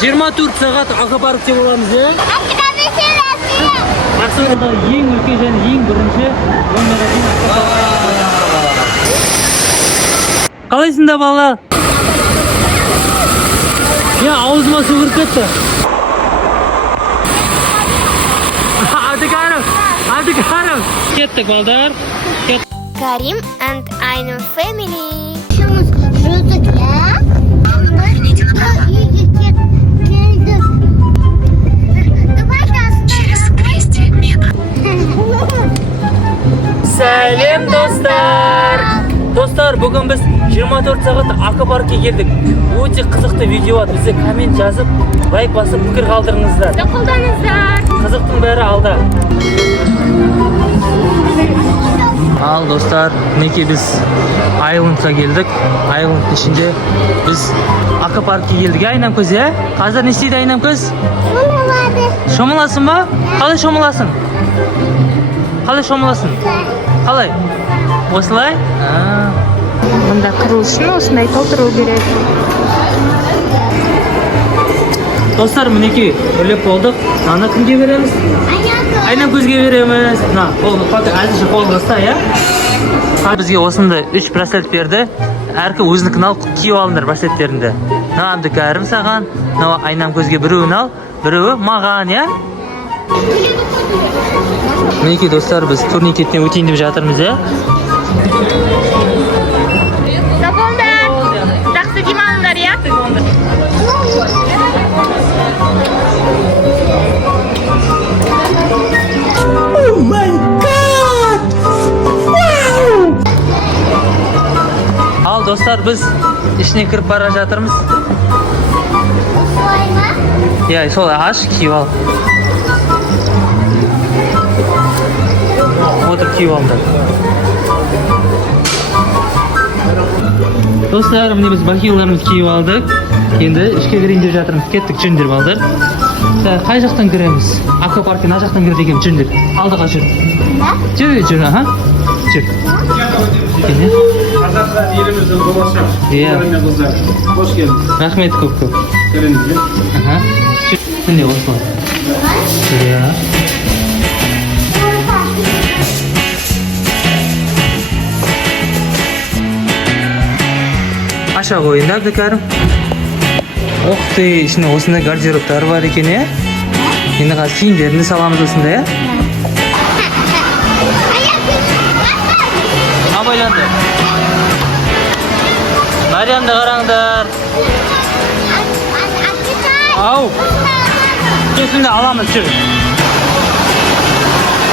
24 сағат аквапаркте боламыз, е? Ақтөбеде ең үлкен және ең бірінші қалайсыңда балалар? Я аузыма су кіріп кетті. Абдикарым. Кеттік балдар. Karim and Ainur family. Сәлем достар! Достар, бүгін біз 24 сағат аквапаркке келдік. Өте қызықты видео ат. Бізде коммент жазып, лайк басып, пікір қалдырыңыздар. Қолданыңыздар. Қызықтың бәрі алда. Ал достар, мінекей біз Айландқа келдік. Айландтың ішінде біз аквапаркке келдік. Айнамкөз, е? Қазір не істейді Айнамкөз? Шомылады. Шомыласың ба? Қалай шомыласың? Қалай шомыласың? Қалай? Осылай? Мұнда кіру үшін осындай толтыру керек. Достар, мінекей үрлеп болдық. Ана кімге береміз? Айнамкөзге береміз. Әзірше қолын ұста, я? Бізге осындай 3 браслет берді. Әркі өзінікін ал, киіп алыңдар браслеттерінде. Абдикарым саған, Айнамкөзге біреуін ал, біреуі маған, я? Мінекей достар, біз турникеттен өтейін деп жатырмыз, е? Сапондар! Жақсы демалыңдар, я? Oh my god! Ал достар, біз ішіне кіріп бара жатырмыз. Я, сол аш, киіп ал. Отыр киіп алды. Достар, міне біз бахиларымыз киіп алдық. Енді ішке кірейін деп жатырмыз. Кеттік, жүріңдер балдар. Қай жақтан кіреміз? Аквапарктен ар жақтан кіреді екен, жүріңдер. Алдыға жүр. Жүр, аха. Жүр. Қазақстан еліміздің болашақ. Қош келдіңіз. Рахмет көп-көп. Келіңіз, е? Аха. Жүр. Міне осылай. Иә. Аша қойында, Абдикарым. Оқ ты, ішінде осындай гардероптары бар екен, е? Енді қазір киімдерді саламыз осында, е? Абайланды. Мариямды қараңдар. Ау. Кесімді аламыз, жүр.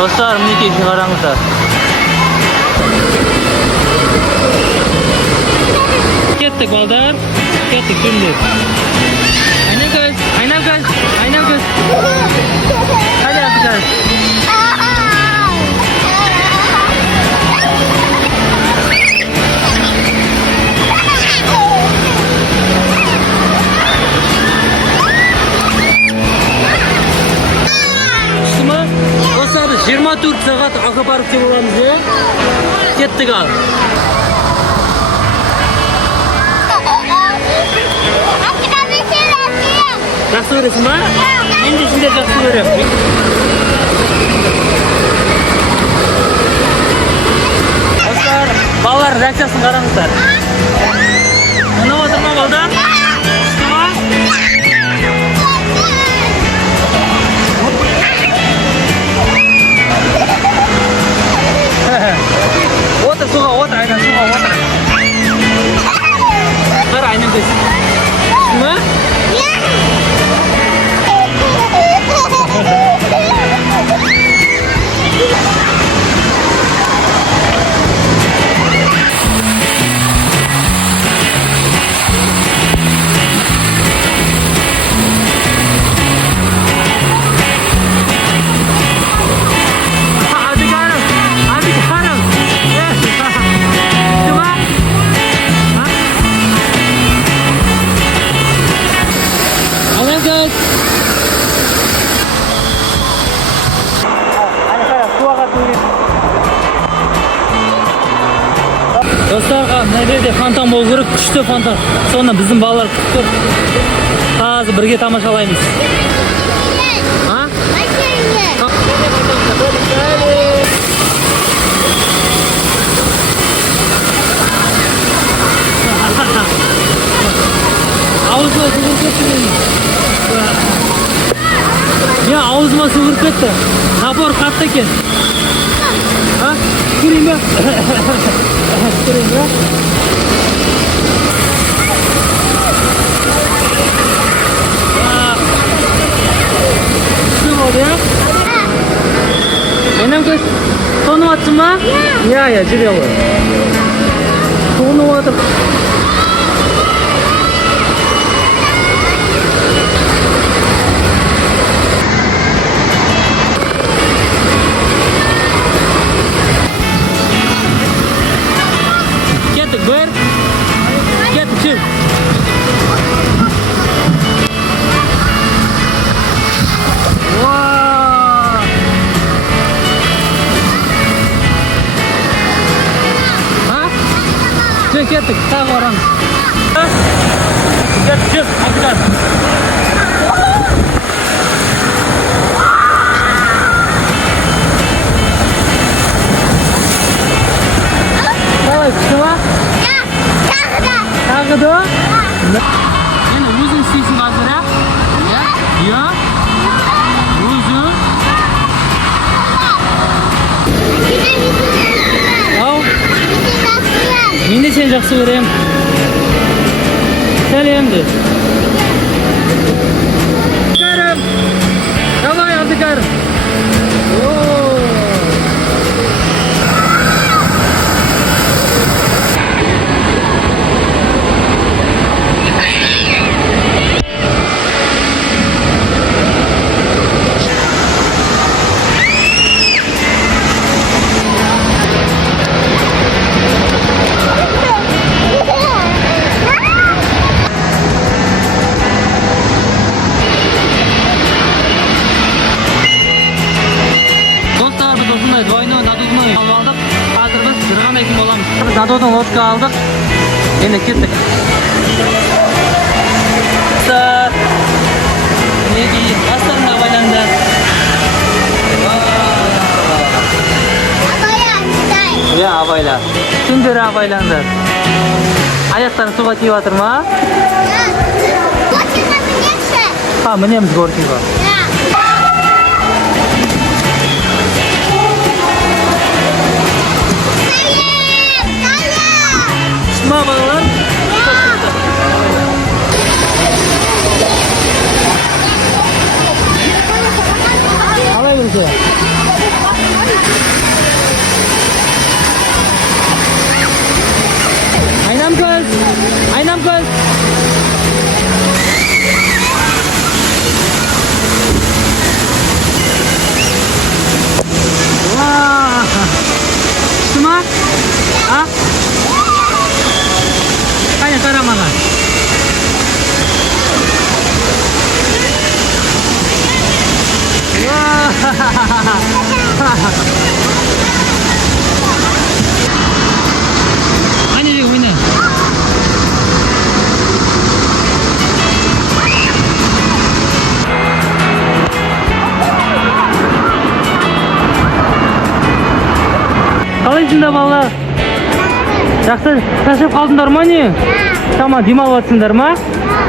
Достар, мінекей қараңыздар. Кеттік балдар, кеттік жүріңдер. Айнамкөз. Қайда Абдикарым? Шықты ма? Достар, 24 сағат аквапаркте боламыз, е? Кеттік ал. Жақсы көресің ба? Мен де сендер жақсы көрем. Достар, балалар реакциясын қараңыздар. Ұнап отыр ма балдар? Отыр, суға отыр, Айнан, суға отыр. Қар, Айнан көз. Ма? салқын болу керек, күшті фонтан. Соны біздің балалар күтіп тұр. Қазір бірге тамашалаймыз. А? Ауызыма су кіріп кетті менің. Ауызыма су кіріп кетті. Напор қатты екен. Көрейін бе? Көрейін бе? Күшті болды, я? Айнам көз, тоңып атсың ба? Я, жүре ғой. Тоңып атыр. Бір, кет, жүр. Жүр, кеттік, тағы орамыз. Кет, жүр, ақыран. Қалай, күшті ма? Тағы да? Енді өзің істейсің қазір, ә? Я? Өзің? Ау? Мен де сені жақсы көрем. Сәлем де. Кәрім! Давай, Абдыкар! Надодан лодка алдық. Енді кеттік. Мінекей, астарында байланды. Я, абайла. Күндері абайланды. Аяқтарын суға тиіп атыр ма? Мінеміз горкиға. Ма балалар? Қалай бірге? Айнам көз! Айнам көз! Күшті ма? А? Қане қара мана. Қане жегі ойна. Қалайсыңдар балалар? Жақсы шаршап қалдыңдар ма не? Тамам демалып жатсыңдар ма?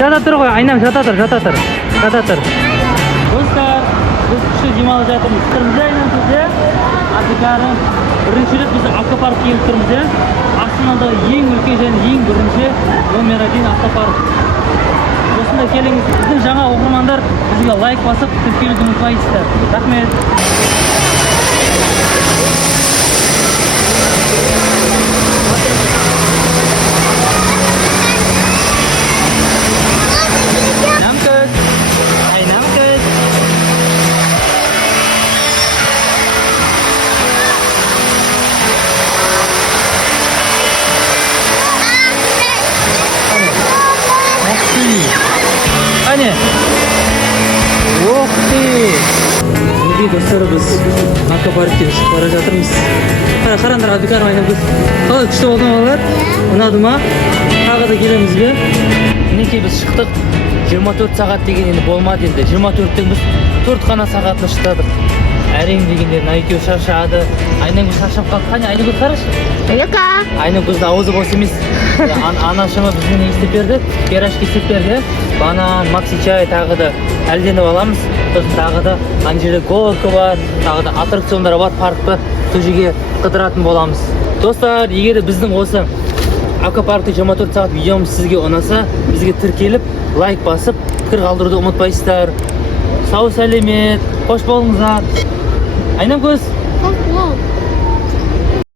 Жата тұр ғой, Айнам жата тұр. Достар, біз күшті демалып жатырмыз. Тұрмыз Айнам көзе. Абдыкарым бірінші рет біз автопарк келіп тұрмыз. Астанадағы ең үлкен және ең бірінші номер 1 автопарк. Осында келіңіз. Біздің жаңа оқырмандар бізге лайк басып, тіркелуді ұмытпайсыздар. Рахмет. Қане? Ух ты! Неге достар біз аквапарктен шығып бара жатырмыз. Қараңдар Абикар Айнагүл. Қалай күшті болды ма балалар? Ұнады ма? Тағы да келеміз бе? Мінекей біз шықтық. 24 сағат деген енді болмады енді. 24-тен біз 4 қана сағатны шықтадық. Әрең дегенде Найкеу шаршады. Айнагүл шаршап қалды. Қане Айнагүл қарашы. Айнагүлдің аузы бос емес. Анашыма біздің не істеп берді? Пирожки істеп берді. Банан, макси чай тағы да әлденіп аламыз. Сосын тағы да ана жерде горка бар, тағы да аттракциондар бар, парк бар. Сол жерге қыдыратын боламыз. Достар, егер біздің осы аквапаркте 24 сағат видеомыз сізге ұнаса, бізге тіркеліп, лайк басып, пікір қалдыруды ұмытпайсыздар. Сау сәлемет, қош болыңыздар. Айнамкөз.